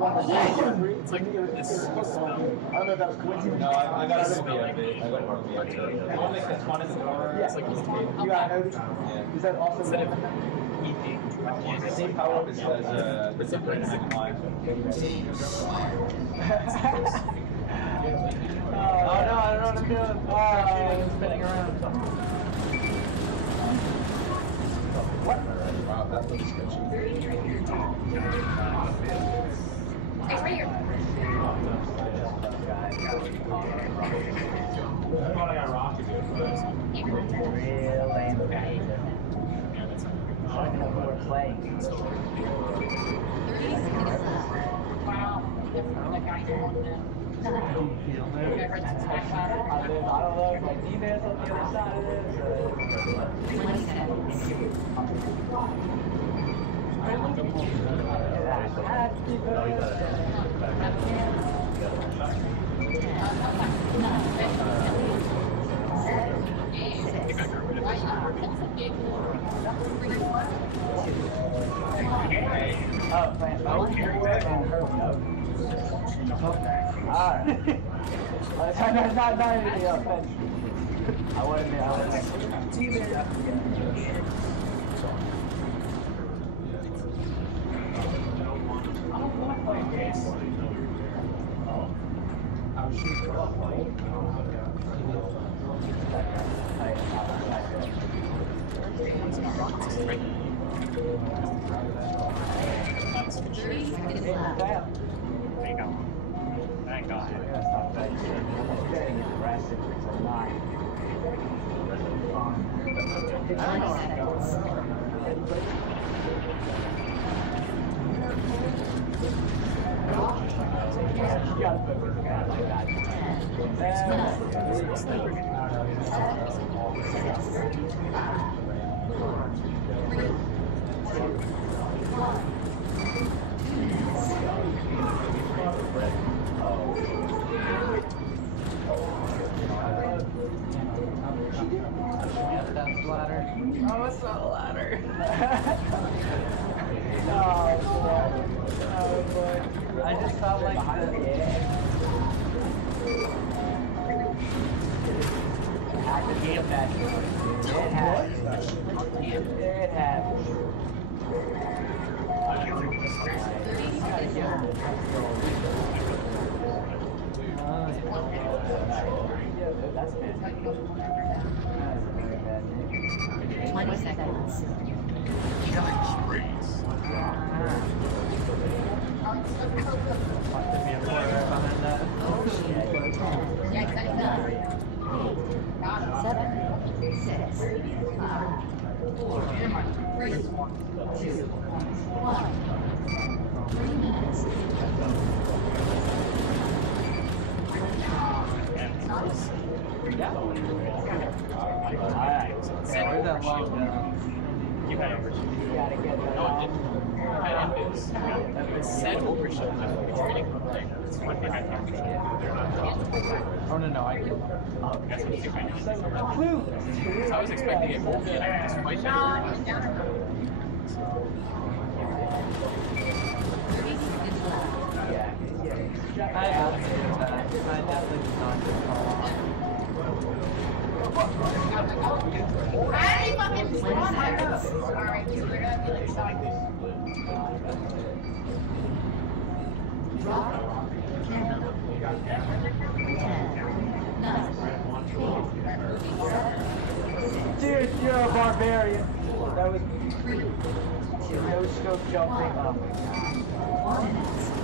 It's like this. I don't know if that was coincidence. No, I got it. I got it. I'll make this one in the door. Yeah. It's like You got it. yeah. Is that also Instead of eating, The same power up as the second line. Oh no, I don't know what I'm doing. Oh, I'm spinning around. What? Wow, that looks sketchy. It's right here. Real lame guy. I don't know who we're playing. Wow. The guy who won that. I don't know if my defense on the other side of this. 20 seconds. Alright. Not anything else. I wouldn't Thank God. Oh, it's not a ladder. I just felt like the game that it happens. That's good. 20 seconds. Killing sprees. Yeah, exactly. 7, 6, 5, 4, 3, 2, 1. 3 minutes. Alright. Where's that long down? You had overshoot. You gotta get that No, it didn't. I had invis. It said overshoot. I'm reading like it's one thing I can't do. Oh no, I can. That's what you kind of So I was expecting it both and I just fight it. 30 seconds left. I definitely did not get call on. I fucking spawned my house. Alright, we're gonna be like shot. Drop. 10, 9, 8, 7, Dude, you're a barbarian. That was 3, 2, no scope jumping up. 1 minute.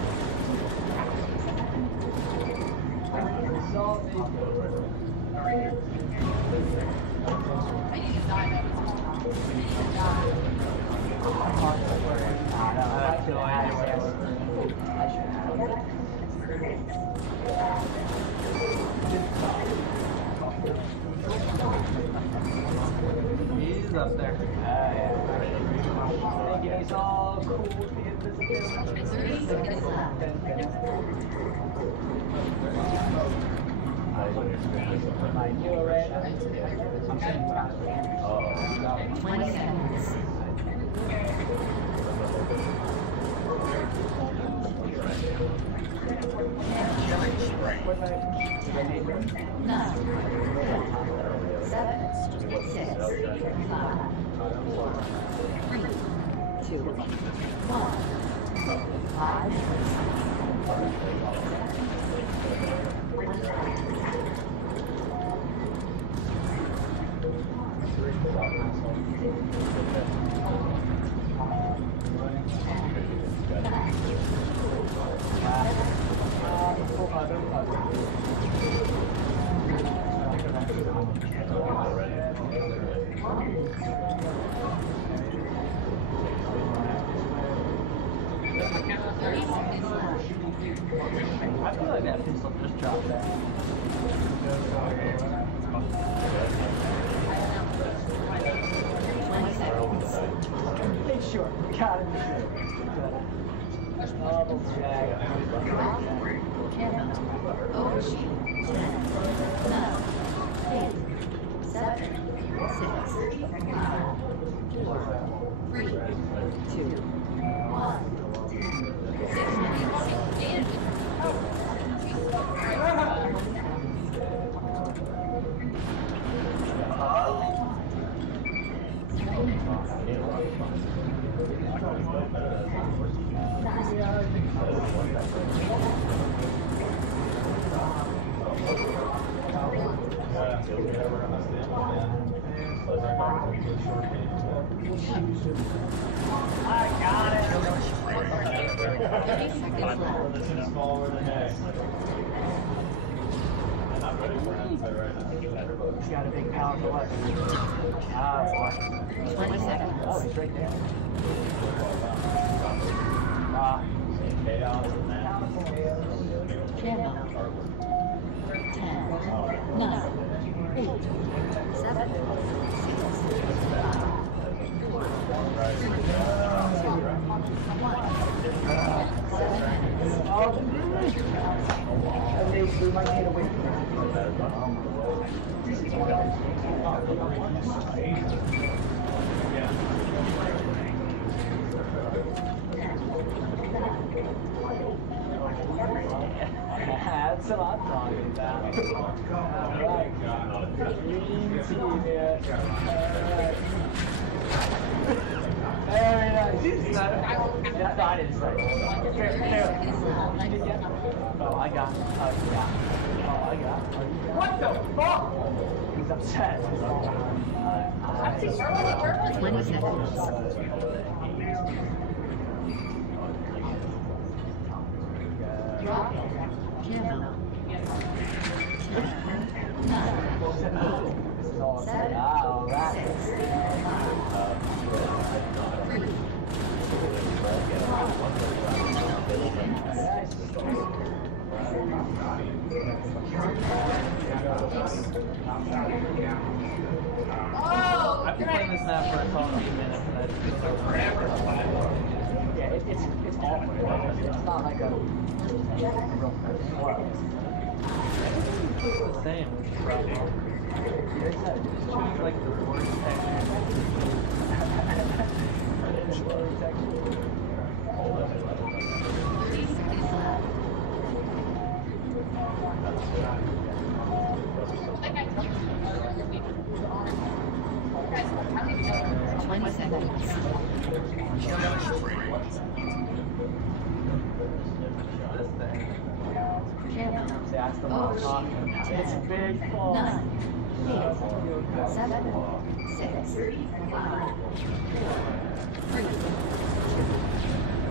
I need to die though. He's up there. Thinking he's all cool with the invisibility. 30 seconds left. I knew already. 20 seconds. I feel like that pistol just dropped that. Hey, sure. Got it. Double check. Oh, shit. 10, 9, 8, 7, 6, 5, 4, 3, 2, 1. 6 minutes. I got it. 30 seconds left. This is smaller than that. And I'm ready for it. He's got a big powerful weapon. Ah, boy. 20 seconds. Oh, he's right there. Ah. Chaos and that. Candle. 10, 9, 8, 7, 6, 5, 4, 3, 2, 1. 7 minutes. At least we might need a wait. That's what I'm talking about. Alright. Green tea here. Alright. Very nice. Yeah, no, I didn't say. Fair. Oh, I got. Oh, yeah. Oh, I got. What the fuck? He's upset. 20 seconds. Drop. Candle. 10, 9, 8, 7, All right. 6, 5, 3, 2, Oh, I've been playing this now for a solid 8 minutes and I just feel so forever. Yeah, it's awkward. It's not like a real flow. It's the same, which is rough. They said it's choose like the worst That's the one I'm talking about. It's big fall. 9, 8, 7, 6, 5, 4, 3, 2,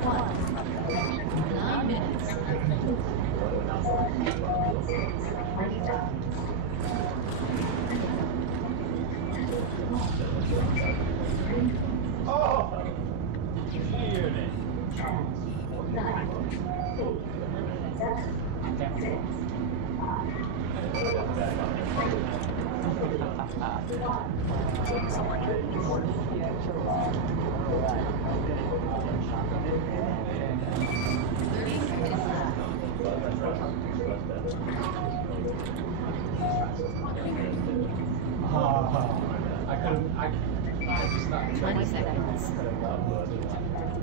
1. 9 minutes. Oh! Hear me. 9, 8, 7, 6. I just not. 20 seconds.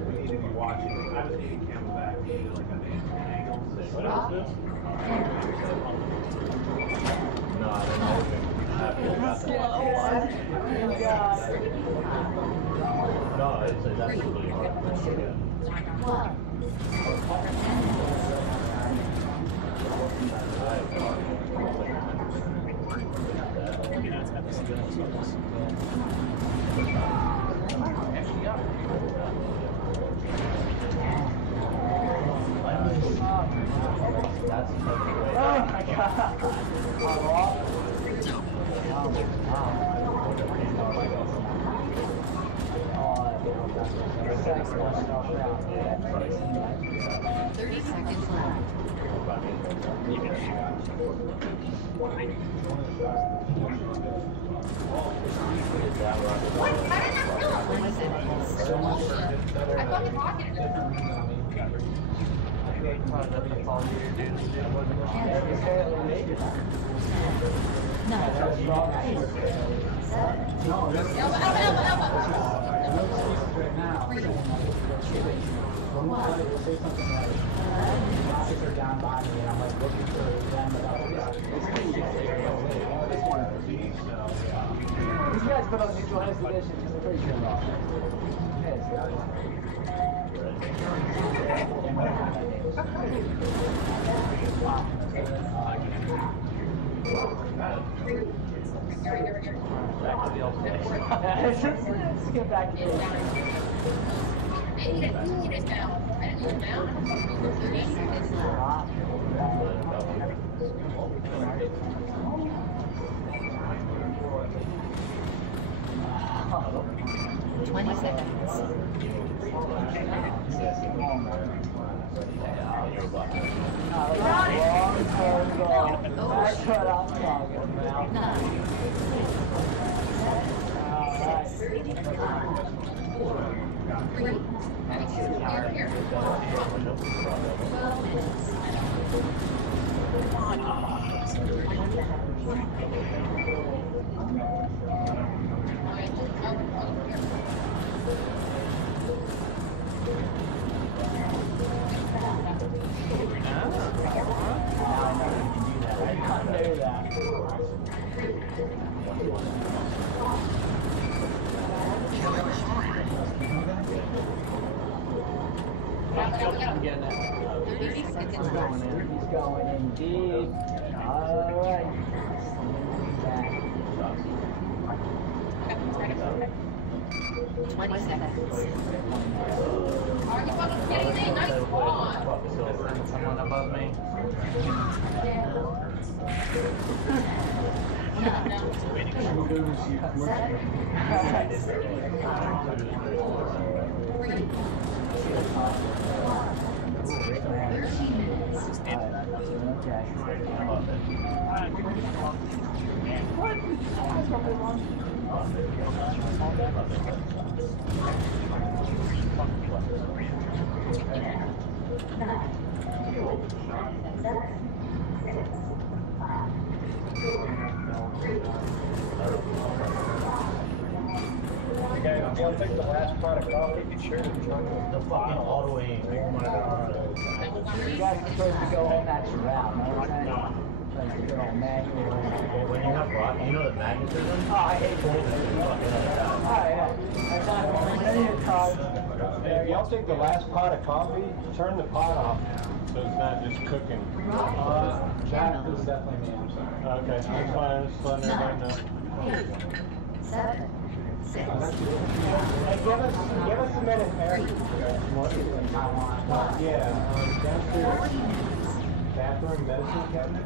We need to be watching. I was eating Camelback. Like a man. Drop. No, I don't know. No, it's absolutely hard. One. Oh my god! Oh, 30 seconds left. What? How did that kill him? 20 seconds. I fucking rocketed him. Nine. These guys put on neutral his edition, just a pretty good rock. Let's get back to this. He is down. I didn't move down. 30 seconds left. 20 seconds. That's what I'm talking about. 9. 7. 6. 5. 4. 3. 2. Here. 12 minutes. I'm getting it. 30 seconds He's left. going in deep. Alright. 20 seconds. Are you fucking kidding me? Nice spawn. Someone above me. 9. 7. 6. 13 minutes. Okay, I'm going to take the last pot of coffee. Be sure to try The fucking auto-aim. Oh my god. You guys are supposed to go on that route, know what I'm saying? Supposed to go on manual. When you have rock, you know the magnetism? Oh, I hate that. Oh, yeah. That's happened many a time. Y'all take the last pot of coffee, turn the pot off so it's not just cooking. That is definitely me, I'm sorry. Okay, I'm fine, just letting everybody know. 8. 7. 6. Hey, give us a minute, Eric. Yeah, downstairs, 40 minutes. bathroom, medicine cabinet.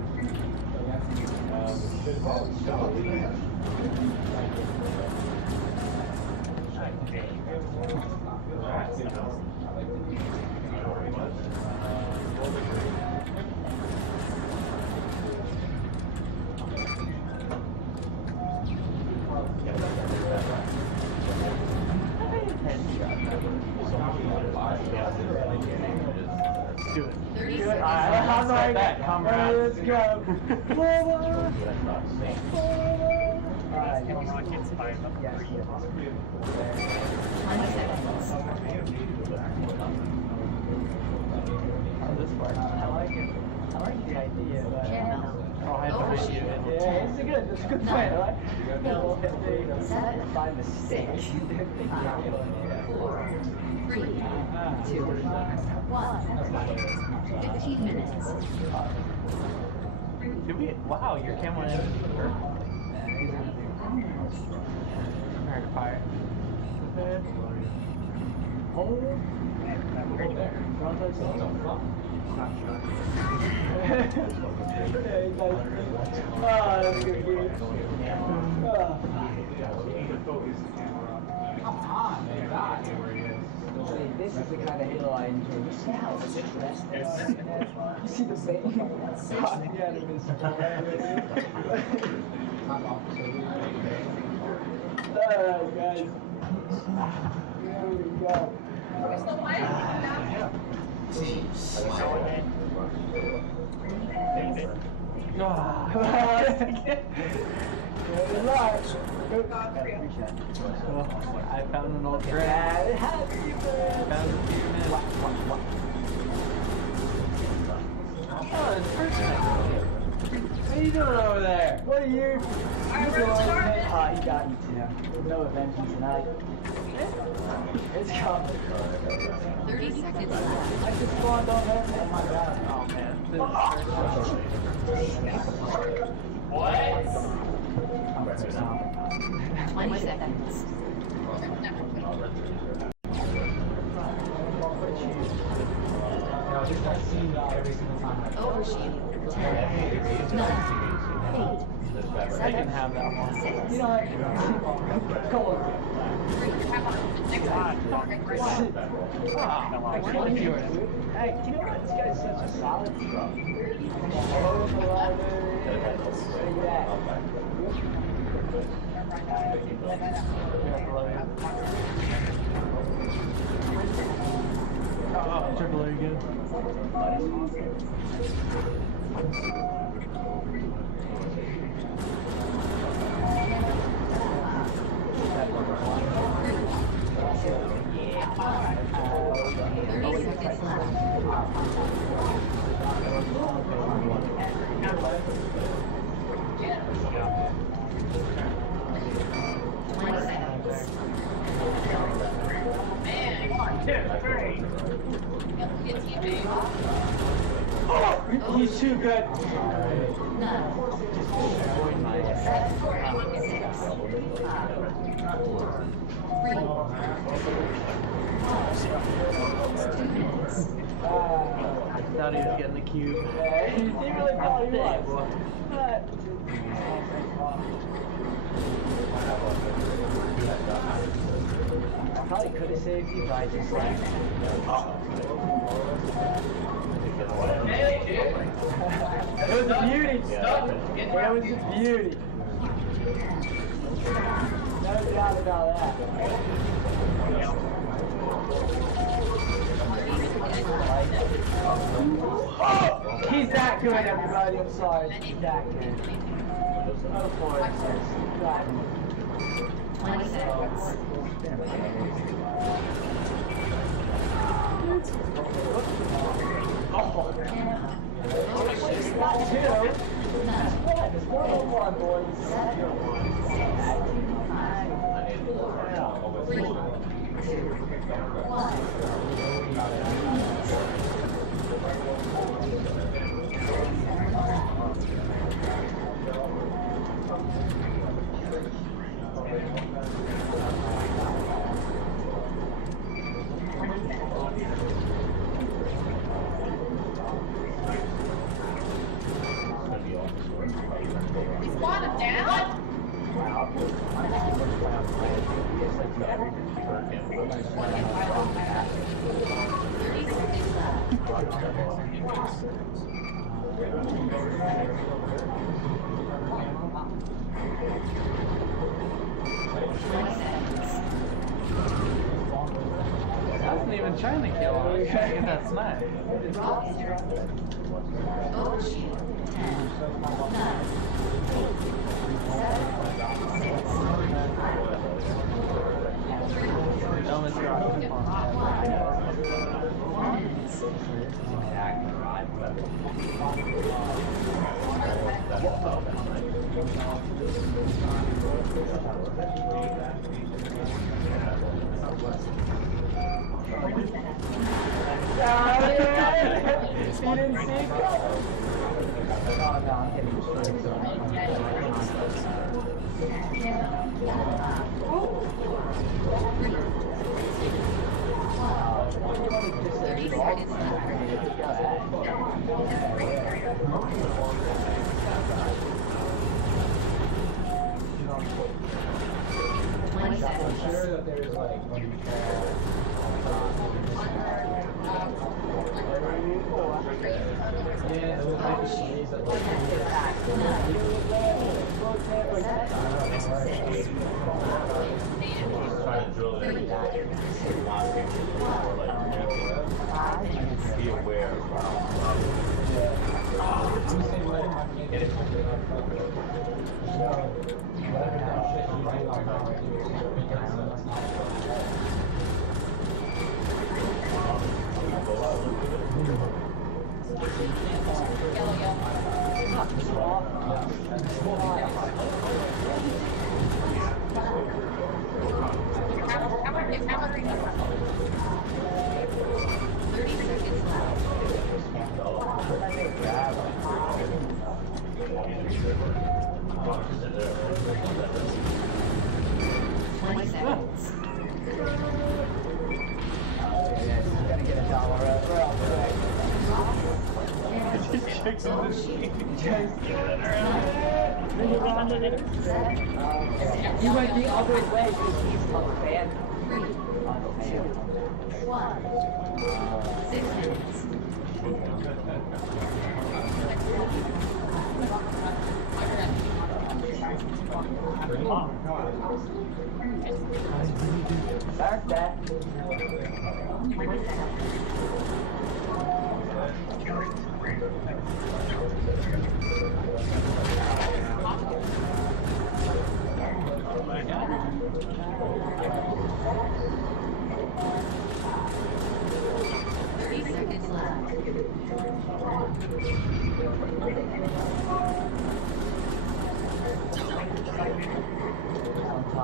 Should have Do it. 30 Good. seconds. I'm Step back, like, comrade. let's go. Alright, Rockets fired up. yes, yes. 20 seconds. Oh, this part. I like it. idea, but I'll have to wish you. yeah, it's a good plan, right? No, 5 to 6. 4, 3, 2, 1. 15 minutes. Did we? Wow, your camera ended perfect. Alright, fire. Hold. Right there. Don't touch the yeah, you guys. Oh, that's a good game. Come on, man. God. This is the kind of Halo I enjoy. You see how it's interesting? You see the bait? God, yeah, it is. Alright, guys. Here we go. I found an old friend. Found a few minutes. Oh, it's first time. What are you doing over there? What are you? Ah, he got me too. No vengeance tonight. It's coming. 30 seconds left. I just spawned on him. Oh my god. Oh man. What? 20 seconds. Every single time. Overshoot. 10, 9, 8, I can have that one. 6, You know what? Come on. Wow. What if you were? Hey, you know what? This guy's such a solid pro. Look Oh, triple A again. Oh, he's too good. 9, 7, 6, 5, 4, 3, 2 minutes. I thought he was getting the cube. He really thought he was. I probably could have saved you, but I just like. It was a beauty. It was a beauty. No doubt about that. Oh! He's that good, everybody. I'm sorry. He's that good. Oh, boy. 20 seconds. Oh. 10, It's not two. 9, It's 101, boys. 7, 6, 5, 4, 3, 2, You want him down? I wasn't even trying to kill him. I was trying to get that snipe. Oh, shoot. 10, 9, 8, 7, 6, 5, 4, 3, No, Mr. Rock. 1 minute. I'm sure that there's like when you yeah, it was like days that Trying to drill it every day. Be aware of You went the other way because he's a fan. 3, 2, 1. 6 minutes. Start that.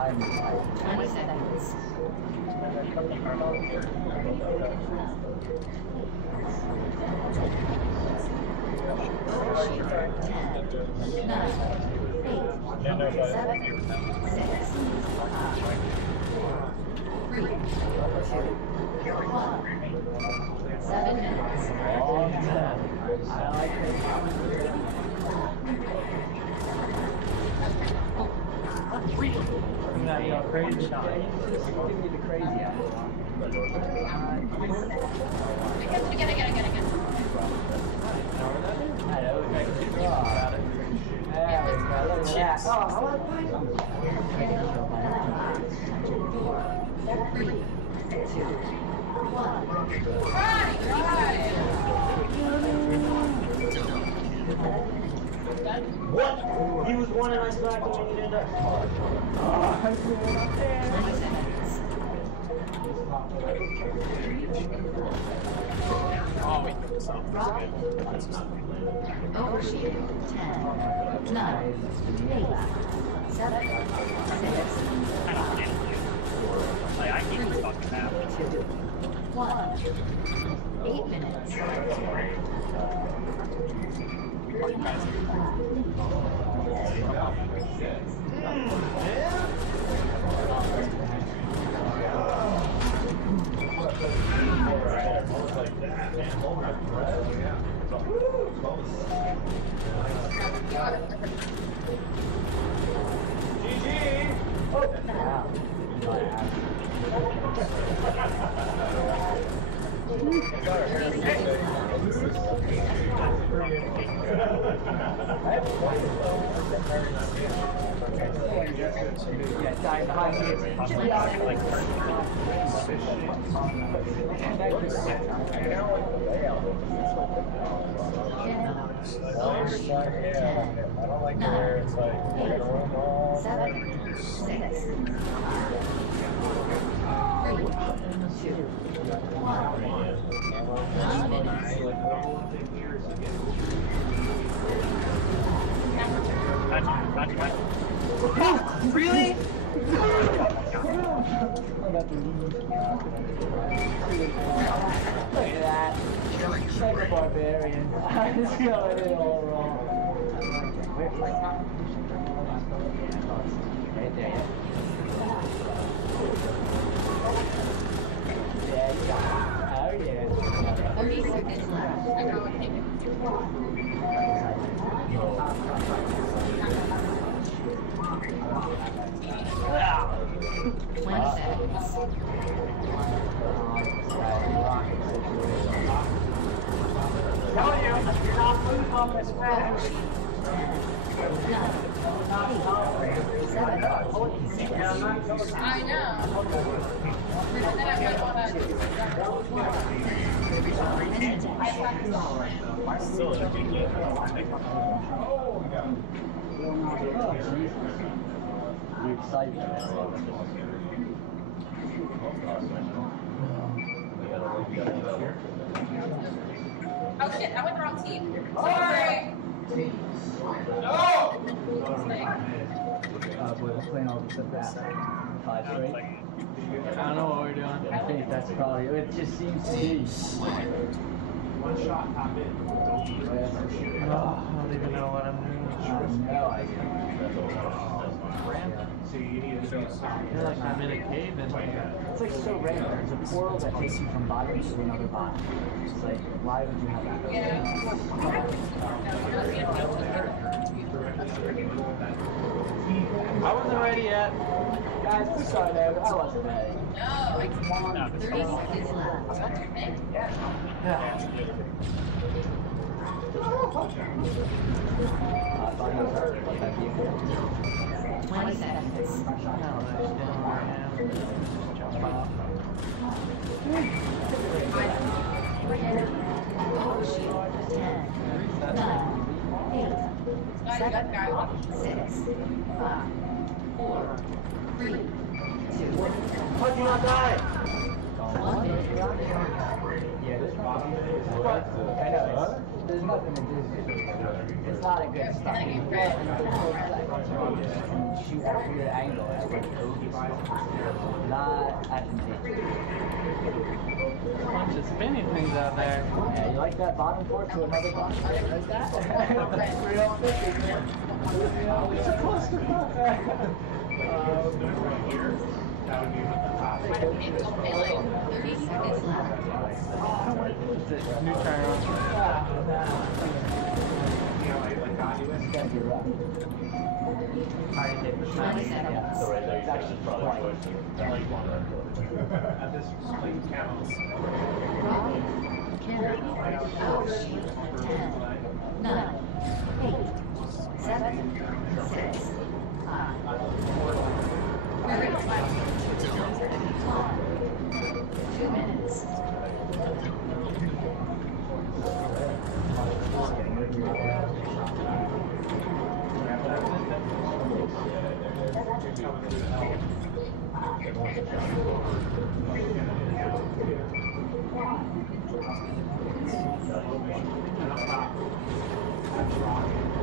Time. 20 seconds. Crazy shot. Give me the crazy Again. what? He was one and I smacked him and he didn't die. Oh, wait, this up. That's good. Overshoot. 10, 9, 8, 7, 6, I don't get it. Like, I can't fucking have it. 2, 1. 8 minutes. I don't like where it's like 7, 6, 5, 3, 2, 1. 9 minutes. Really? Look at that. Like a barbarian. It's going in all wrong. Right there. Yeah, you got it. Oh, yeah. 30 seconds left. I go and take it. 20 seconds. Tell you, you're not moving on this match. 9, 8, 7, 6. I know. And then I might want to. Still in a good game. You're excited. Oh shit, I went the wrong team. Sorry. Boy, we're playing all this back. 5 straight. I don't know what we're doing. I think that's probably, it just seems to be. One shot, top it. Oh, I don't even know what I'm doing. No idea. So you need to I feel like I'm in a cave in here. It's like so random. There's a portal that takes you from bottom to another bottom. It's like, why would you have that? I wasn't ready yet. Guys, we're sorry, man. I wasn't ready. No, I come on. 30 seconds left. That's your thing. I thought he was hurt. Like that game. 20 seconds. I don't understand where I am. Jump off. Overshield. 10, 9, 8, 7, 6, 5, 4, 3, 2, How did you not die? 1 minute. Yeah, there's nothing. I know. There's nothing to do. It's not a good start. You get shoot at a weird angle. It's like not advantageous. A bunch of spinny things out there. Yeah, you like that bottom four to another bottom? Like that? Realistic, man. It's a clusterfuck. 30 seconds left. It's a new turn on. It's gonna be rough. 20 seconds. It's actually quite. Robbie. Kennedy. Overshield. 10, 9, 8, 7, 6, 5, 4, 3, 2, 1. 2 minutes.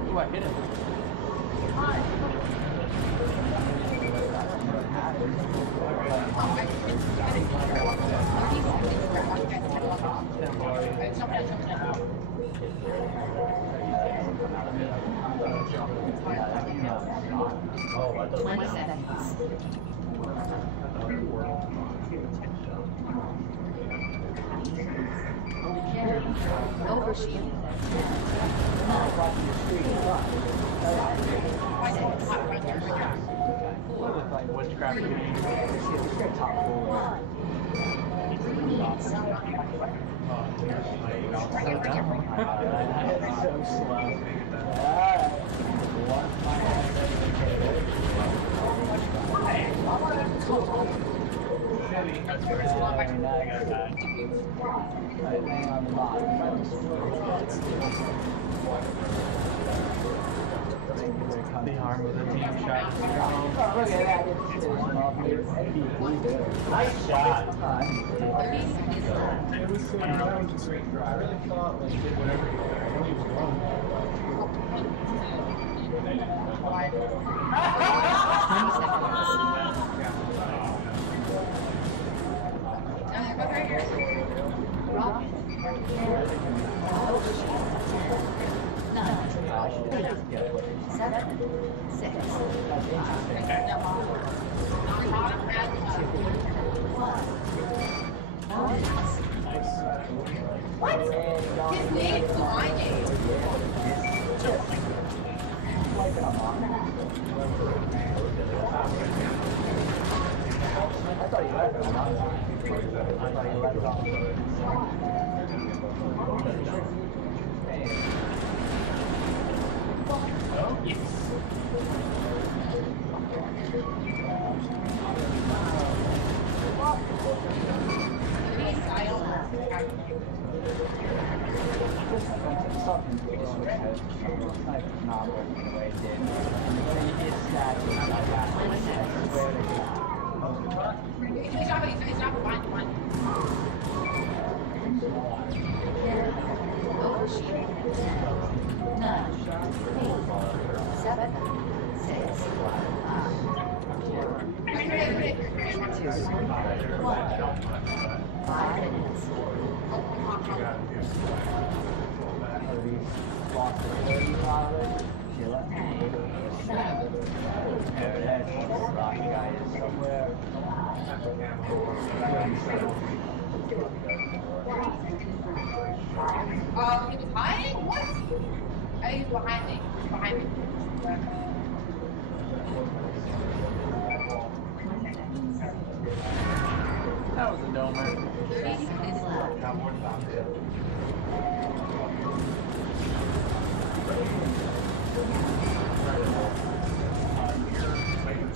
Ooh, I hit him. Oh, 20 seconds. Overshield. 4, Look like witchcraft. 3, 2, 1. 3 minutes. So slow. Laying on the bottom. Be hard. arm with a team shot. Oh, look at that. It's off here. Nice shot. 30 seconds left. It was that was just I really thought like he did whatever he was going. 20 seconds. Rocket. Oh, shit. 10, 9, 8, 7, 6, 5, 4, 3, 2, 1. What? His name's my name. I thought you left him. I thought you left off. Oh, yes. Something to do with it. Like not working the way it did. He did stab me like that. He's not one. Overshoot. 10, 9, 8, 7, 6, 5, 4, 5 minutes. Lost the 30 probably. She left me. That rock guy is somewhere. He was hiding? What? Oh, he's behind me. He's behind me. That was a domer. 30 seconds left.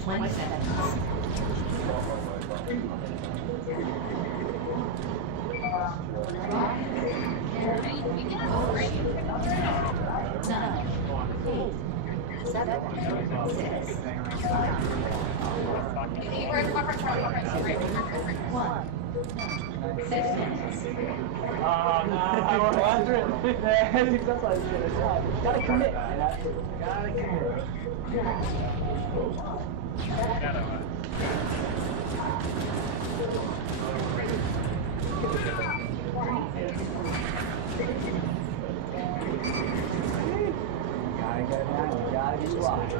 20 seconds. 6 minutes. Oh no, I was wondering. That's what I was gonna say. Gotta commit, man. Gotta commit. Gotta get it down. Gotta be wide.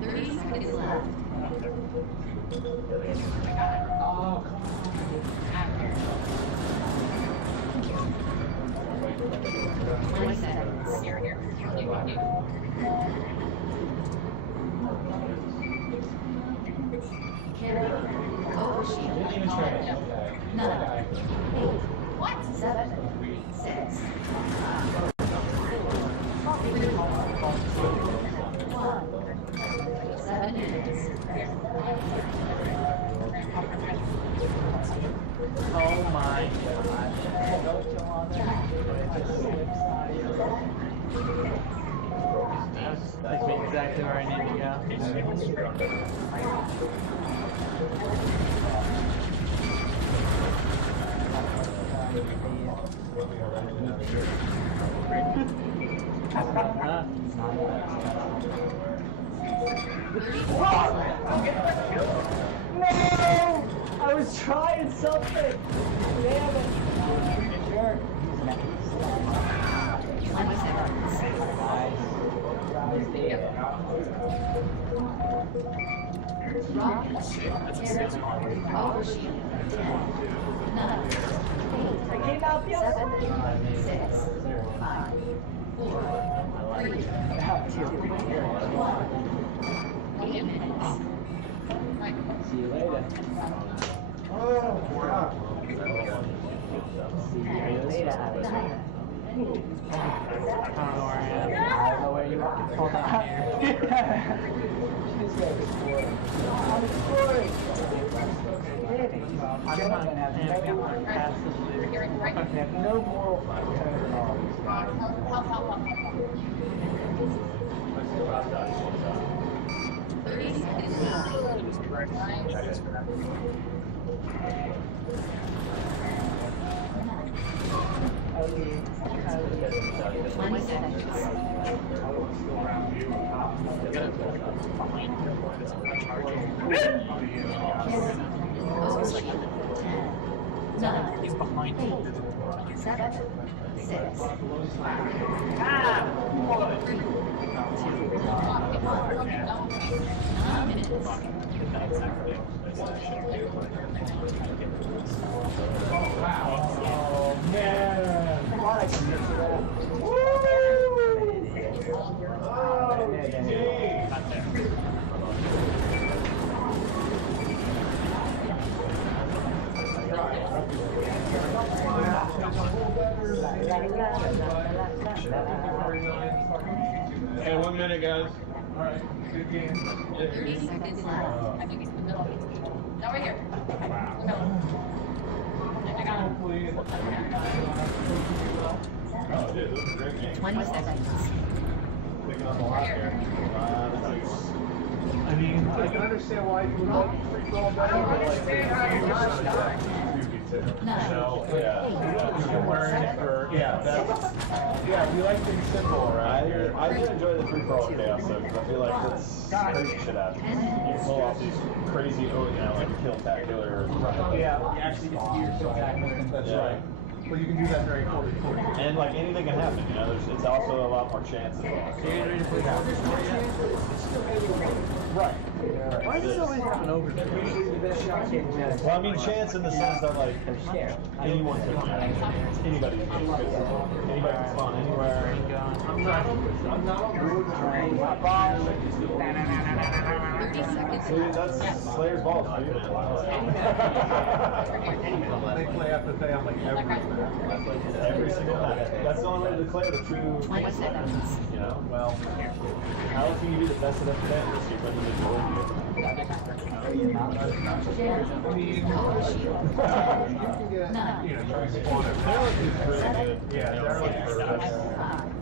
30 seconds left. Oh, come on. 20 seconds. Here. Carry. Overshoot. 10, 9, 8, What? 7, 6, 1. 7 minutes. Oh my That's exactly where I need to go. No! I was trying something! Damn it! Jerk. 20 seconds. Rocket. Carry. Overshoot. 10, 9, 8, I came out the other 7, way. 6, 5, 4, 3, 2, 1. 8 minutes. See you later. Oh, wow. See you later. I don't know where I am. I don't know where you are. Hold on here. She's exploring. I'm exploring. I'm not gonna have no moral fighter. He's behind me. 7, 6, 5, 9 minutes. Oh man! Why I can get to that? Woo! Oh, GG! Not there. Okay, 1 minute, guys. Alright, good game. 30 seconds left. I think he's in the middle. No, right here. In the middle. I got him. Hopefully. Oh, dude, this is a great game. 20 seconds. Picking up a lot here. I mean, I can understand why you would like free throw better. I don't understand how you watch that. No, yeah. You're wearing it for, yeah, that's, yeah, we like things simple around here. I do enjoy the free throw chaos though, because I feel like that's crazy shit happens. You can pull off these crazy, like kill-tacular. Yeah, you actually get to do your kill tackling. That's right. But you can do that during 40-40. And like anything can happen, it's also a lot more chance as well. You guys ready to play that? Right. Why does it always happen over there? Well, I mean chance in the sense that like anyone can win. Anybody can win. Anybody can spawn anywhere. I'm not on the road train. Dude, that's Slayer's balls, dude. They play after they on like Every single time. That's the only way to declare the true. 20 seconds. You know, well, how else can you be the best of them today? Unless you're going to be I mean, you can get, you know, you can spawn it. Derelict is really good. Yeah, Derelict is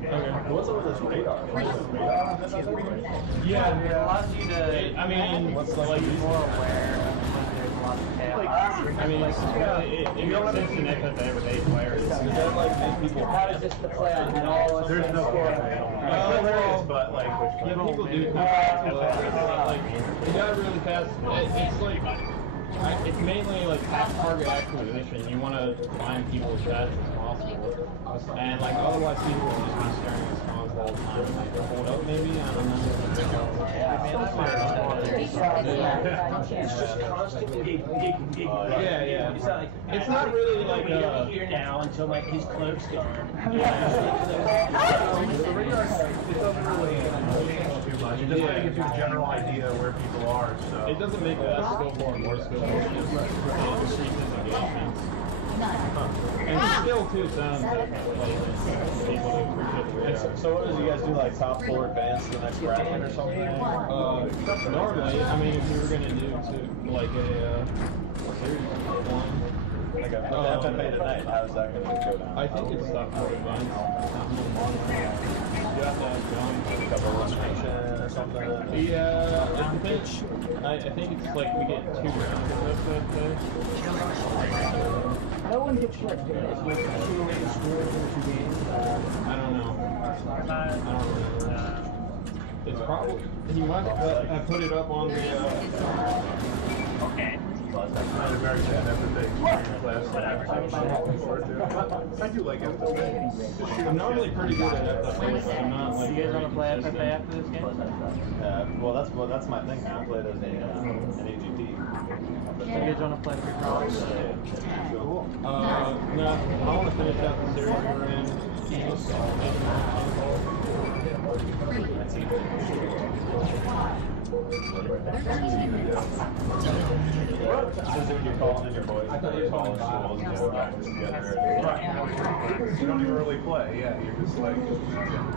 Okay, what's up with this radar? Yeah, it allows you to. I mean, what's like be more aware when there's a lot of chaos. I mean, it makes sense to connect with every day players. Does that like make people? How does this play on all? There's no Well, But like, yeah, people do. like, you gotta really fast. It's like, it's mainly like fast target acquisition. You want to find people as fast as possible, and like otherwise people will just be staring at spawns all the time. Like hold up, maybe I don't know. It's just constant gig. Yeah. It's not like It's not really like here now until like his cloak's gone. The radar, it doesn't really change too much. It just kind of gives you a general idea where people are, so. It doesn't make us skillful or more skillful. It just increases engagements. And skill too sounds like people to appreciate the radar. So what does you guys do? Like top 4 advance the next round or something? Normally, I mean, if you were gonna do like a series one, Like a FFA tonight, how's that going to go down? I think it's top 4 advance. You have to have A couple of restoration or something? Yeah, I think it's like we get 2 rounds of FFA. No one gets like this with 2 scores in 2 games. I don't know. I don't remember. It's probably he might have put it up on the. Okay. Not a very bad FFA. I do like FFA. I'm normally pretty good at FFA, but I'm not like. You guys want to play consistent. FFA after this game? Well, that's my thing now. I play it as an AGP. You guys want to play for college? Cool. No, I want to finish out the series we're in. This is when you're calling in your boys. I thought you were calling schools and just practice together. Right. You don't even really play, yeah. You're just like.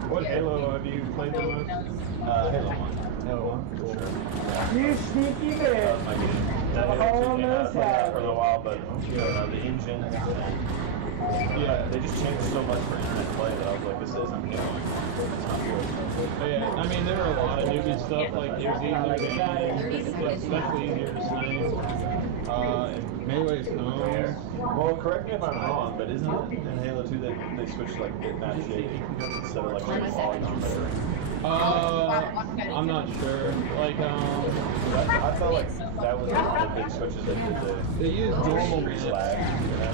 What Halo have you played the most? Halo 1. Halo 1, for sure. You sneaky That was my game. that Halo 2 came out, I played that for a little while, but you know, the engine and Yeah. they just changed so much for internet play that I was like, this isn't Halo. It's not good. Yeah, I mean, there were a lot of newbie stuff, like it was easier to aim, especially easier to snipe. And Melee's home. Well, correct me if I'm wrong, but isn't it in Halo 2 that they switched to like bitmap shape instead of like polygon rendering? I'm not sure. Like, I felt like that was one of the big switches they did. they used normal Decrease maps. lag, you know?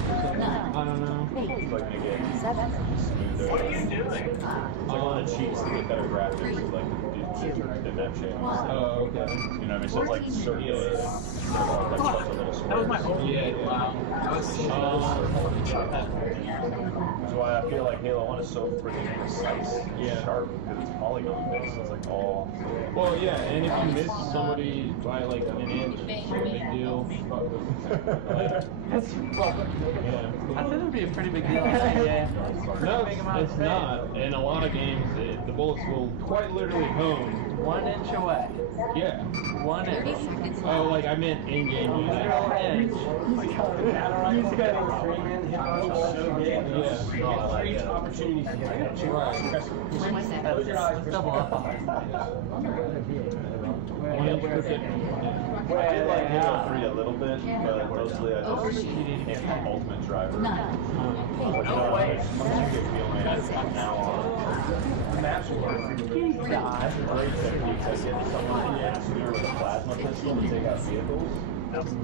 I don't know. It's like make it 7, smoother. What are you doing? It's like one of the cheats to get better graphics is like the bitmap shape. Oh, okay. You know what I mean? So it's like circular. That was my whole Yeah. That was That's why I feel like Halo 1 is so freaking precise, Yeah. sharp, because it's polygon based. It's like all. Well, yeah, and if you miss somebody by like an inch, it's no big deal. That's Yeah. I thought it would be a pretty big deal. Yeah. No, it's not. In a lot of games, the bullets will quite literally hone. 1 inch away. Yeah. 30 1 inch. seconds Oh, like I meant in-game use. Literal inch. He's getting screaming. Yeah. opportunity to get it. 20 seconds. Let's double up on it. 1 inch per tick. I did like Halo 3 a little bit, but mostly I just came from Ultimate Driver. 9, No way. Once you get feel, man, from now on. The maps will work. That's a great technique. I get someone in the atmosphere with a plasma pistol to take out vehicles,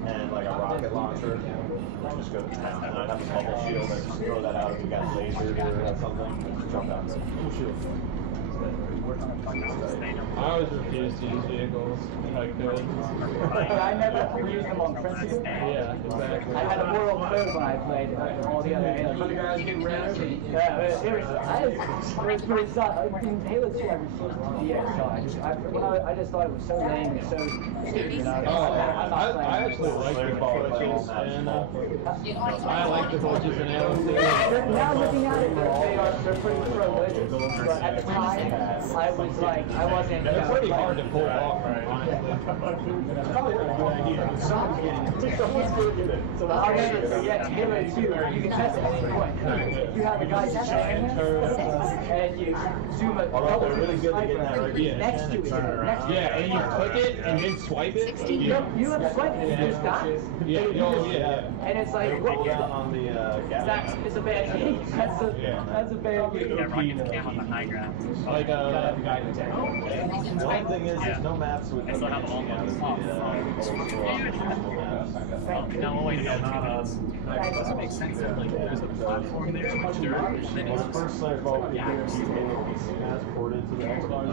and like a rocket launcher. I just go to town, and I have a bubble shield. I just throw that out if you got lasered or something. Jump out. I always refuse to use vehicles if I could. I never used them on principle. Yeah, exactly. I had a moral code when I played all the other Halo. The guys getting ready. Yeah, it was pretty solid. In Halo 2, I refused the DX, I just thought it was so lame and so stupid. I actually like the glitches, and I like the glitches in Halo 2. Now looking at it, they're pretty pro glitches, but at the time, I was like, I wasn't. They're pretty hard to pull off, honestly. Probably not a good idea. Someone's getting it. So I remember, yeah, Halo 2, you can test it at any point. You have a guy standing and you zoom it. Although they're really good at getting that right next to it. Next to it. Yeah, and you click it and then swipe it. 16. You have to swipe it, it just dies. Yeah. And it's like, Roll what? down on the That's gas. it's a bad game. That's a bad game. Like, One thing is, there's no maps with the branching out of the No, wait, that doesn't make sense. Like, there's a platform there, much dirt. Well, the first Slayer Ball people keep Halo PC maps ported to the Xbox.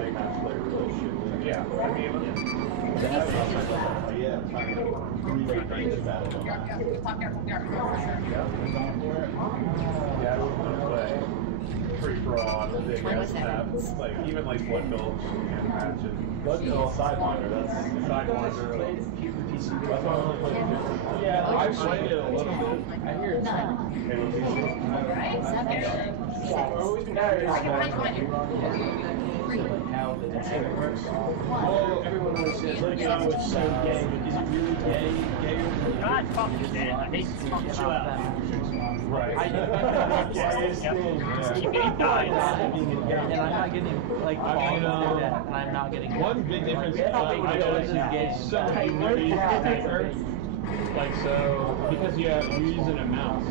They maps play really shitty. Yeah, I mean, Yeah, I'm trying to remake range battle. yeah, I would play free for all on the big ass map. Like, even like Blood Gulch and Hatchet. Blood Gulch Sidewinder, that's Sidewinder. That's why I only played 50. yeah, I played it a little bit. 9, Halo PC. 7, 6, How the dynamic works. 1. Everyone always says, like, oh, it's so gay, but is it really gay? Gay? God fucking damn, I hate this fucking show out. Right. Gayest thing. Keep getting died. And I'm not getting like I mean, all of that, and I'm not getting One big difference I noticed is so many movies like so because you're using a mouse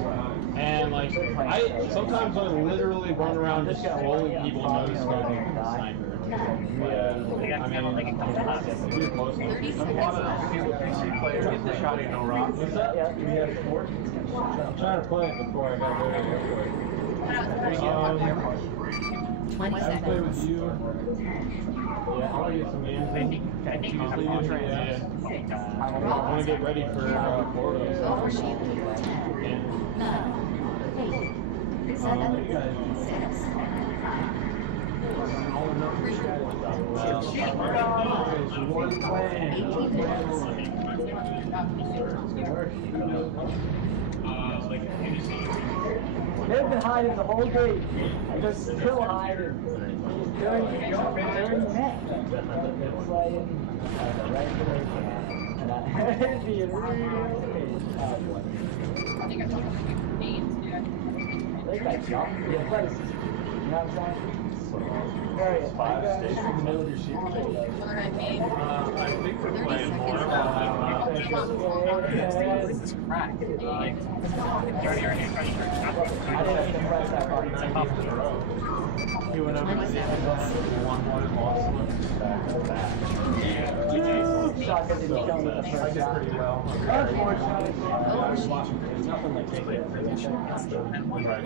and like I sometimes I literally run around just rolling people no scoping with a sniper. Yeah, I mean, if you're close enough. 30 A lot of seconds. PC players get the shot no rock. What's that? Yeah. We have sport. I'm trying to play it before I got very quick. 20 I play with seconds. you. Yeah, I want to get some games. I think I'll have to Yeah. I want to get ready for Bordeaux. Overshield. 10, 9, 8, 7, 6. One plan. 18 minutes. They've been hiding the whole game. And they're still hiding. They're in the net. It's like, It'd be a real pain. I think I told you names, dude. They got jump. The athleticism. You know what I'm saying? Very Five stations in the middle of your sheet. Whether I made. I think we're playing more. This is crack. Like, I didn't press that button. He went over to the end one and lost one. Back to back. Shot that didn't kill me the I first did shot. pretty well. Unfortunately. There's nothing like taking it for the Right.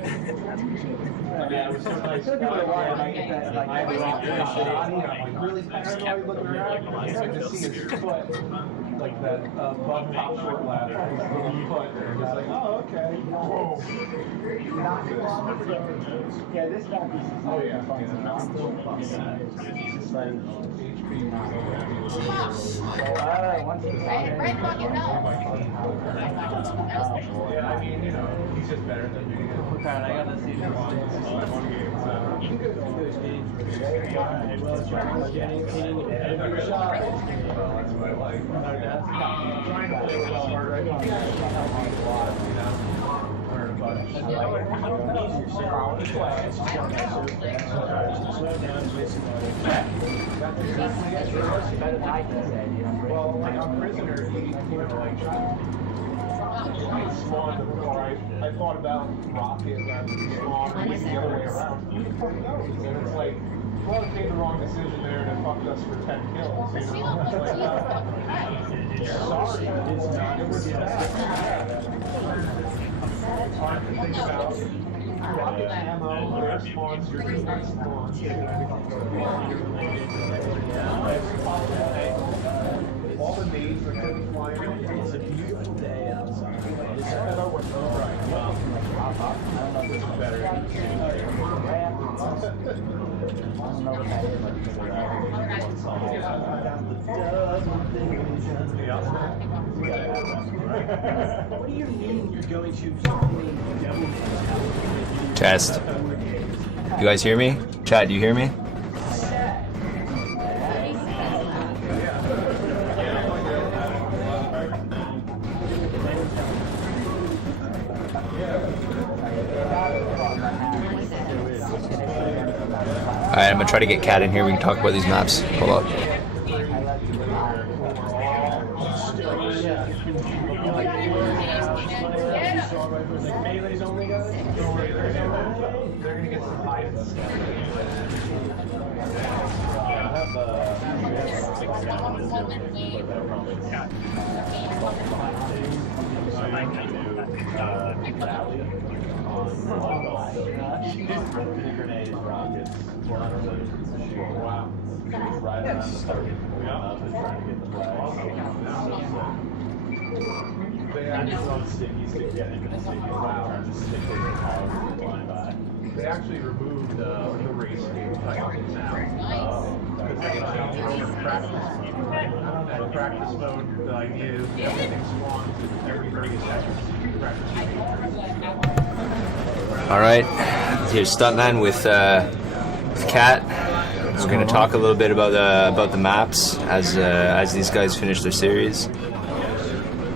Yeah, it was so nice. Should do it while I get that, like, I was I'm really paranoid looking around. I expect to see his foot, like that above top short ladder. His little foot. And just like, oh, okay. Whoa. Yeah, this back is Oh, yeah. It's just like, HP. once it's Red bucket, no. Yeah, I mean, you know, he's just better than me. Okay, I gotta see this. One game, so. You can go through those games where you're every shot. That's what I like. Trying to play well hard right now. Learn a bunch. better than I can say, you know. Well, like on Prisoner, he, you know, like, I spawned before I thought about Rocket and Spawn and maybe the other way around. Who the fuck knows? And it's like, well, it made the wrong decision there and it fucked us for 10 kills, you know? It's like, sorry, it's not. It was bad. It's hard to think about Rocket ammo, their spawns, your defense spawns. All the nades that couldn't fly in. It's a beautiful day outside. This is better with What do you mean you're going to Test. You guys hear me? Chad, do you hear me? Alright, I'm gonna try to get Kat in here. We can talk about these maps. Hold up. Melee's only guys? They're gonna get some heights. Grenades, rockets, 400 lasers to shoot. Wow. Right around the target, going up and trying to get the flag. They And it's actually, on stickies to get into the stickies. Trying to stick with the power flying by. they actually removed the race game type now. Because they changed it over to practice mode. And practice mode, the idea is everything spawns every 30 seconds. You can practice. Alright, here's Stuntman with Kat. Just going to talk a little bit about the maps as these guys finish their series.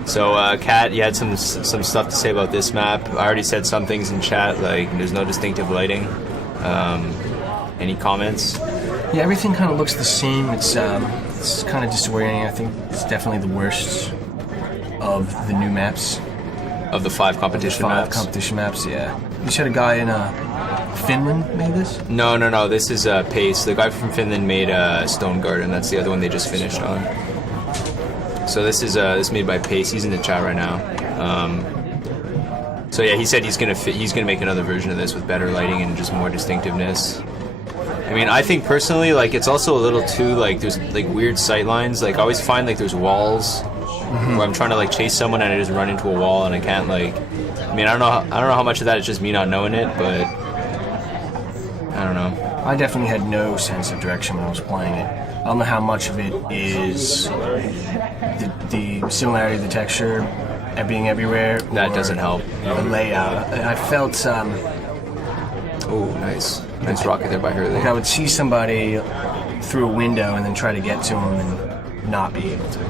So, Kat, you had some stuff to say about this map. I already said some things in chat, like there's no distinctive lighting. Any comments? Yeah, everything kind of looks the same. It's kind of disorienting. I think it's definitely the worst of the new maps. Of the 5 competition Five maps? competition maps, yeah. You said a guy in Finland made this? No. This is Pace. The guy from Finland made Stone Garden. That's the other one they just finished on. So this is made by Pace. He's in the chat right now. So yeah, he said he's gonna make another version of this with better lighting and just more distinctiveness. I mean, I think personally, like, it's also a little too, like, there's like weird sight lines. Like, I always find like there's walls where I'm trying to like chase someone and I just run into a wall and I can't, like. I mean, I don't know how much of that is just me not knowing it, but I don't know. I definitely had no sense of direction when I was playing it. I don't know how much of it is the similarity of the texture and being everywhere. That doesn't help. The layout. I felt. Oh, nice rocket there by Hurley. Like I would see somebody through a window and then try to get to them and not be able to.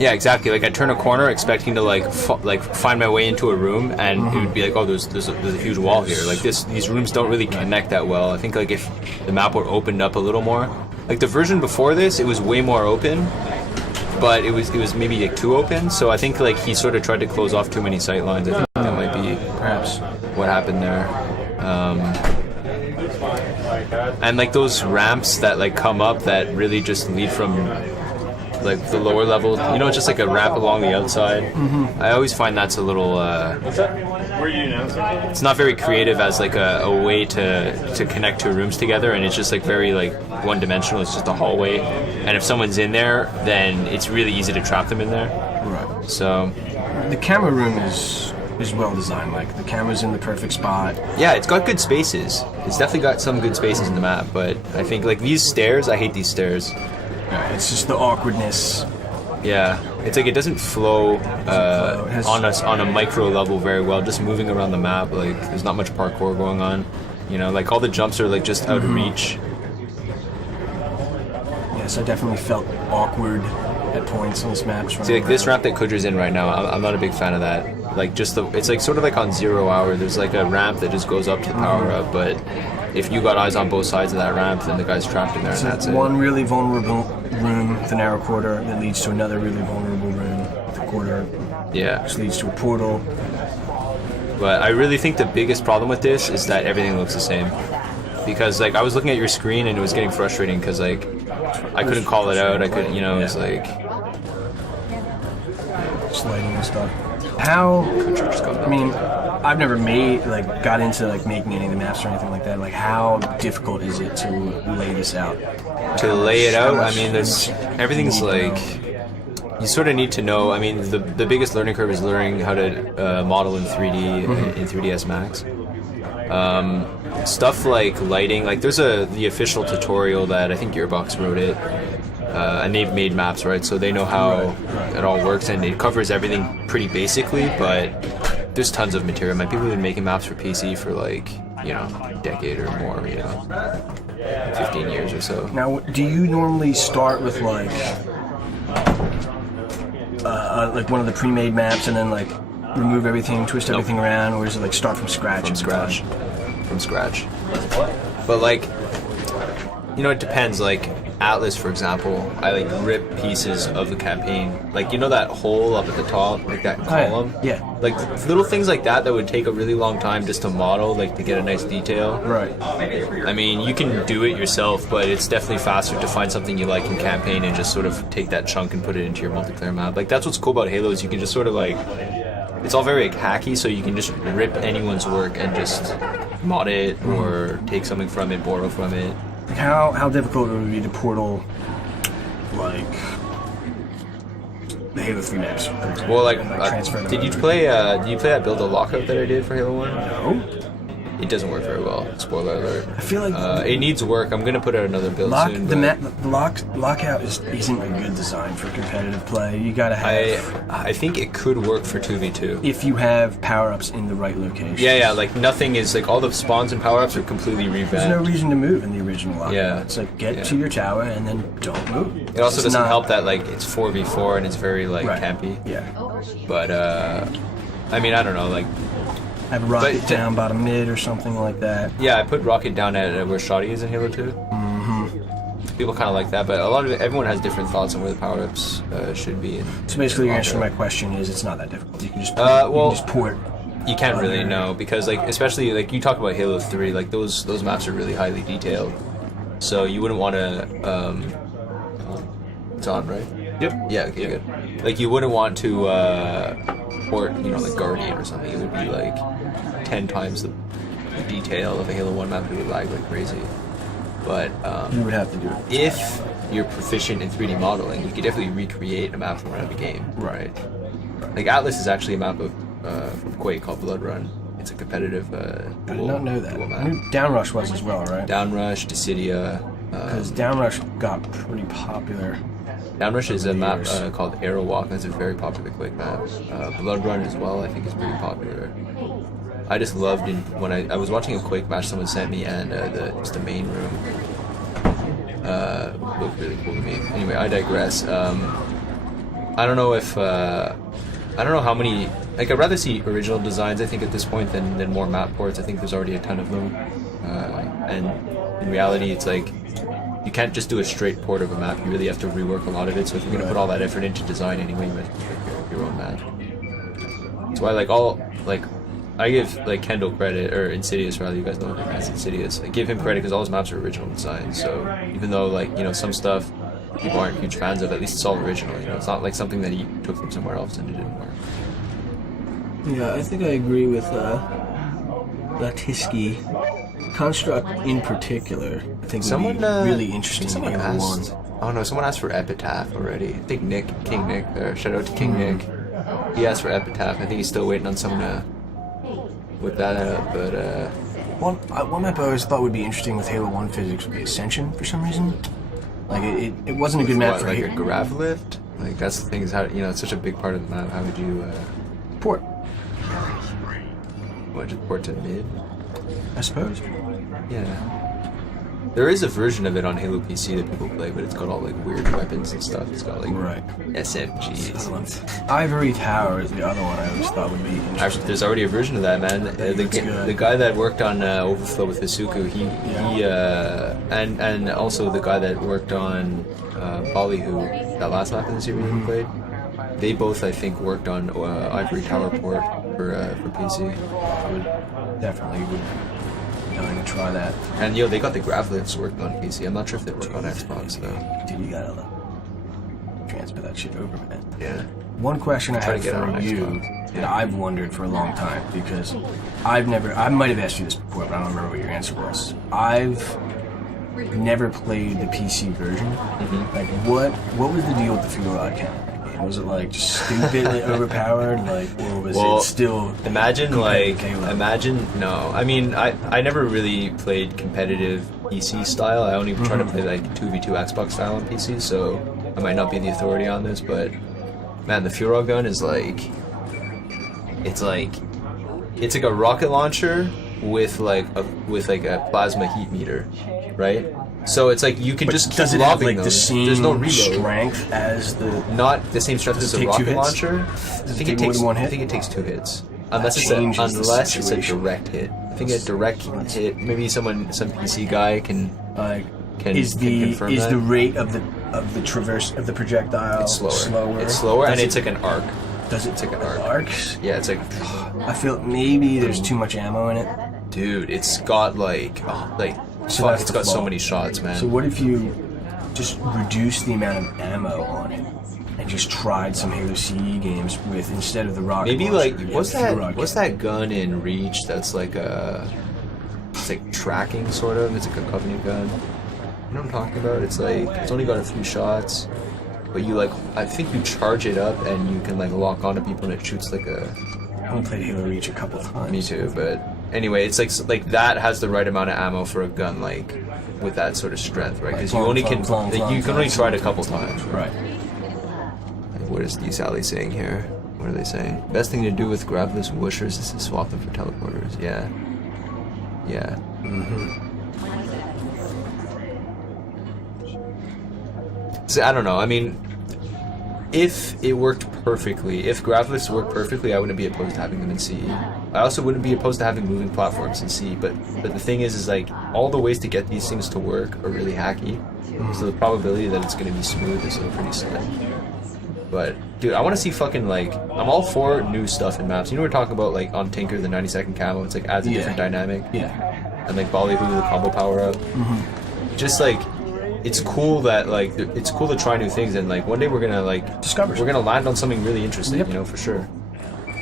Yeah, exactly. Like I turn a corner expecting to like find my way into a room, and it would be like, oh, there's a huge wall here. Like these rooms don't really connect that well. I think like if the map were opened up a little more, like the version before this, it was way more open, but it was maybe like too open. So I think like he sort of tried to close off too many sight lines. I think that might be perhaps what happened there. And like those ramps that like come up that really just lead from like the lower level, you know, just like a ramp along the outside. I always find that's a little it's not very creative as like a way to connect two rooms together, and it's just like very like one-dimensional. It's just a hallway, and if someone's in there, then it's really easy to trap them in there. Right. So the camera room is well designed. Like the camera's in the perfect spot. Yeah, it's got good spaces. It's definitely got some good spaces in the map, but I think like these stairs, I hate these stairs. Yeah, it's just the awkwardness. Yeah, it's like it doesn't flow on us on a micro level very well. Just moving around the map, like there's not much parkour going on. You know, like all the jumps are like just out of reach. Yes, I definitely felt awkward at points on this map. See, like this ramp that Cujjer's in right now, I'm not a big fan of that. Like just it's like sort of like on 0 hour. There's like a ramp that just goes up to the power up, but if you got eyes on both sides of that ramp, then the guy's trapped in there, and that's it. One really vulnerable room with a narrow corridor that leads to another really vulnerable room with a corridor. Yeah. Which leads to a portal. But I really think the biggest problem with this is that everything looks the same. Because like I was looking at your screen and it was getting frustrating because like I couldn't call it out. I couldn't, you know, it's like just lighting and stuff. How? I mean, I've never got into like making any of the maps or anything like that. Like, how difficult is it to lay this out? To lay it out, I mean, everything's like you sort of need to know. I mean, the biggest learning curve is learning how to model in 3D in 3ds Max. Stuff like lighting, like there's the official tutorial that I think Gearbox wrote it. And they've made maps, right? So they know how it all works, and it covers everything pretty basically, but there's tons of material. Man, people have been making maps for PC for like, you know, a decade or more, you know, 15 years or so. Now, do you normally start with like one of the pre-made maps and then like remove everything, twist everything around, or is it like start from scratch? From scratch. But like, you know, it depends. Like Atlas, for example, I like rip pieces of the campaign. Like, you know that hole up at the top, like that column? Yeah. Like little things like that would take a really long time just to model, like to get a nice detail. Right. I mean, you can do it yourself, but it's definitely faster to find something you like in campaign and just sort of take that chunk and put it into your multiplayer map. Like that's what's cool about Halo is you can just sort of like, it's all very like hacky, so you can just rip anyone's work and just mod it or take something from it, borrow from it. How difficult would it be to portal, like, the Halo 3 maps, for example? Well, like did you play that build a lockout that I did for Halo 1? No. It doesn't work very well. Spoiler alert. I feel like it needs work. I'm gonna put out another build soon. The lockout isn't a good design for competitive play. You gotta have. I think it could work for 2v2 if you have power-ups in the right location. Yeah. Like nothing is like all the spawns and power-ups are completely revamped. There's no reason to move in the original lockout. Yeah. It's like get to your tower and then don't move. It also doesn't help that like it's 4v4 and it's very like campy. Yeah. But I mean, I don't know, like. Have Rocket down bottom mid or something like that. Yeah, I put Rocket down at where Shoddy is in Halo 2. People kind of like that, but everyone has different thoughts on where the power-ups should be. So basically, your answer to my question is it's not that difficult. You can just port. You can't really know because like especially like you talk about Halo 3, like those maps are really highly detailed, so you wouldn't want to. It's on, right? Yep. Yeah. Okay. Good. Like you wouldn't want to port, you know, like Guardian or something. It would be like 10 times the detail of a Halo 1 map. It would lag like crazy. But you would have to do it. If you're proficient in 3D modeling, you could definitely recreate a map from around the game. Right. Like Atlas is actually a map of from Quake called Blood Run. It's a competitive. I did not know that. I knew Downrush was as well, right? Downrush, Dissidia. Because Downrush got pretty popular. Downrush is a map called Arrowwalk. That's a very popular Quake map. Blood Run as well, I think, is pretty popular. I just loved when I was watching a Quake match someone sent me, and just the main room looked really cool to me. Anyway, I digress. I don't know if I don't know how many. Like, I'd rather see original designs, I think, at this point than more map ports. I think there's already a ton of them, and in reality, it's like you can't just do a straight port of a map. You really have to rework a lot of it. So if you're gonna put all that effort into design anyway, you have to make your own map. That's why, like, I give like Kendall credit, or Insidious rather. You guys know him as Insidious. I give him credit because all his maps are original design. So even though, like, you know, some stuff people aren't huge fans of, at least it's all original. You know, it's not like something that he took from somewhere else and it didn't work. Yeah, I think I agree with Latisky. Construct in particular, I think would be really interesting. Someone asked. Oh no, someone asked for Epitaph already. I think King Nick there. Shout out to King Nick. He asked for Epitaph. I think he's still waiting on someone to whip that out. But one map I always thought would be interesting with Halo 1 physics would be Ascension for some reason. Like it wasn't a good map for like Halo. a grav lift. Like that's the thing is how, you know, it's such a big part of the map. How would you port? What, just port to mid? I suppose. Yeah. There is a version of it on Halo PC that people play, but it's got all like weird weapons and stuff. It's got like SMGs. Ivory Tower is the other one I always thought would be interesting. Actually, there's already a version of that, man. The guy that worked on Overflow with Hisuku, he and also the guy that worked on Ballyhoo, that last map in the series we played, they both, I think, worked on Ivory Tower port for PC. I would definitely would to try that. And yo, they got the grav lifts working on PC. I'm not sure if they work on Xbox though. Dude, you gotta transfer that shit over, man. Yeah. One question I have for you that I've wondered for a long time, because I might have asked you this before, but I don't remember what your answer was. I've never played the PC version. Like, what was the deal with the fuel rod count? Was it like just stupidly overpowered, like, or was it still? Imagine no. I mean, I never really played competitive PC style. I only try to play like 2v2 Xbox style on PC, so I might not be the authority on this. But man, the fuel rod gun is like, it's like a rocket launcher with like a plasma heat meter, right? So it's like you can just keep lobbing them. There's no reload. Strength as not the same strength as a rocket launcher. I think it takes 2 hits. Unless it's a direct hit. I think a direct hit. Maybe some PC guy can confirm that. The rate of the traverse of the projectile slower? It's slower, and it's like an arc. Does it take an arc? Arcs? Yeah, it's like. I feel maybe there's too much ammo in it. Dude, it's got like. So it's got so many shots, man. So what if you just reduce the amount of ammo on it and just tried some Halo CE games with, instead of the rocket maybe launcher, like what's that gun in Reach that's like it's like tracking sort of? It's like a Covenant gun. You know what I'm talking about? It's like it's only got a few shots, but you like I think you charge it up and you can like lock onto people and it shoots like a. I only played Halo Reach a couple times. Me too, but. Anyway, it's like that has the right amount of ammo for a gun like with that sort of strength, right? Because you can only try it a couple times, right? What is D Sally saying here? What are they saying? Best thing to do with grabless whooshers is to swap them for teleporters. Yeah. So I don't know. I mean, if it worked perfectly, if gravelifts worked perfectly, I wouldn't be opposed to having them in CE. I also wouldn't be opposed to having moving platforms in CE, but the thing is like, all the ways to get these things to work are really hacky, so the probability that it's going to be smooth is pretty slim. But, dude, I want to see fucking, like, I'm all for new stuff in maps. You know we're talking about, like, on Tinker, the 90-second camo, it's like adds a different dynamic. Yeah. And, like, Ballyhoo, the combo power-up. Just, like, it's cool that, like, it's cool to try new things, and, like, one day we're gonna, like, we're gonna land on something really interesting, you know, for sure.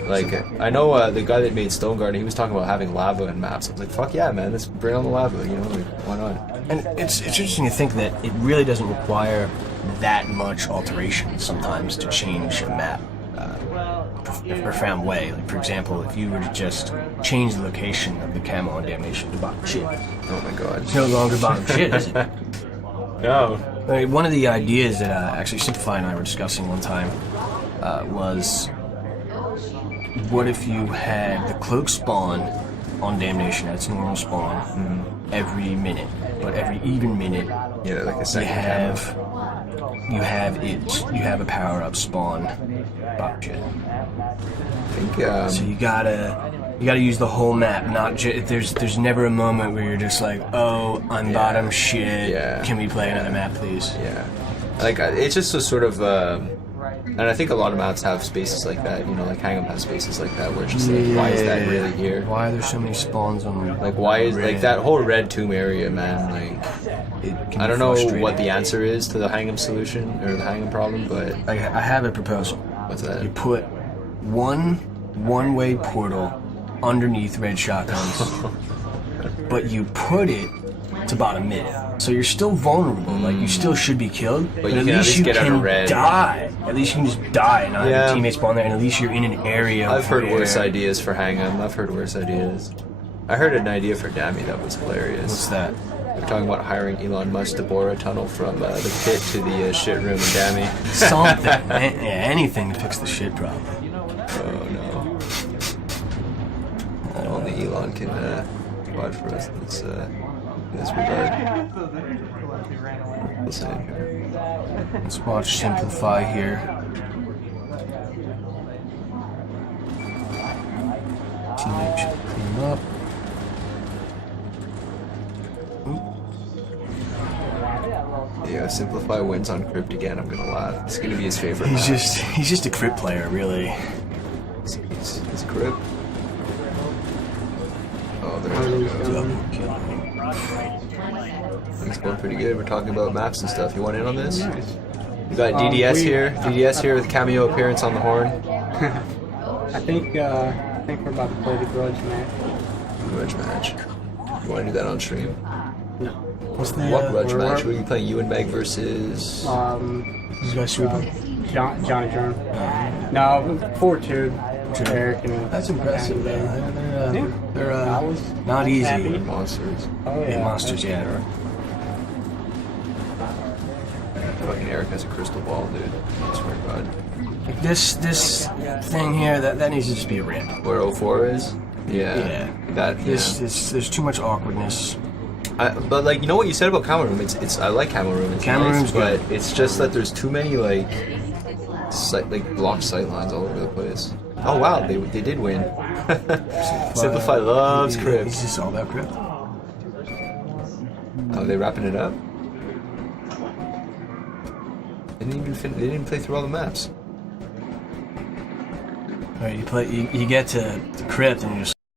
Like, I know the guy that made Stone Garden, he was talking about having lava in maps. I was like, fuck yeah, man, let's bring on the lava, you know, like, why not? And it's interesting to think that it really doesn't require that much alteration sometimes to change a map in a profound way. Like, for example, if you were to just change the location of the camo on Damnation to bottom shit. Oh my god. It's no longer bottom shit, is it? No. I mean, one of the ideas that actually Simplifyyy and I were discussing one time was, what if you had the cloak spawn on Damnation at its normal spawn, every minute, but every even minute, Yeah, like a you second camera. you have a power up spawn option. I think So you gotta use the whole map. Not just there's never a moment where you're just like, oh, I'm bottom shit. Yeah. Can we play another map, please? yeah, like it's just a sort of. And I think a lot of maps have spaces like that, you know, like Hang 'em has spaces like that where it's just like, why is that really here? Why are there so many spawns on? Like, why is, red? like, that whole red tomb area, man, like, It can I be don't know frustrating. what the answer is to the Hang 'em solution, or the Hang 'em problem, but I have a proposal. what's that? You put one-way portal underneath red shotguns, but you put it to bottom mid. So you're still vulnerable. Like, you still should be killed, but you at can at least least you get out of can red. die. At least you can just die and not have Yeah. your teammates spawn there, and at least you're in an area. I've heard where- worse ideas for Hang 'em. I've heard worse ideas. I heard an idea for Dammy that was hilarious. What's that? They're talking about hiring Elon Musk to bore a tunnel from the pit to the shit room in Dammy. Something. Anything to fix the shit problem. Oh no. Only Elon can provide for us in this regard. Listen here. Let's watch Simplifyyy here. Teammate should clean him up. Yeah, Simplifyyy wins on Crypt again. I'm gonna laugh. It's gonna be his favorite. He's map. just a Crypt player, really. He's Crypt. Oh, there we go. Things going pretty good. We're talking about maps and stuff. You want in on this? We got DDS here. DDS here with cameo appearance on the horn. I think we're about to play the grudge match. Grudge match. You want to do that on stream? No. What's the What grudge we're- match? Were you playing you and Meg versus? This guy's super. Johnny Germ. No, 4-2. Eric and That's impressive. Yeah. They're I was not easy. happy. Monsters. Oh Yeah, yeah. monsters, yeah. Fucking Eric has a crystal ball, dude. I swear to God. Like this thing here, that needs to just be a ramp. Where Oh4 is? Yeah. Yeah. That. There's too much awkwardness. But like, you know what you said about Camel Room? It's I like Camel Room. It's Camel nice, Room's but good. it's just that there's too many like blocked sight lines all over the place. Oh wow, they did win. Simplifyyy loves Crypt. Is this all about Crypt? Oh, they wrapping it up? They didn't play through all the maps. Alright, you get to Crypt and you're just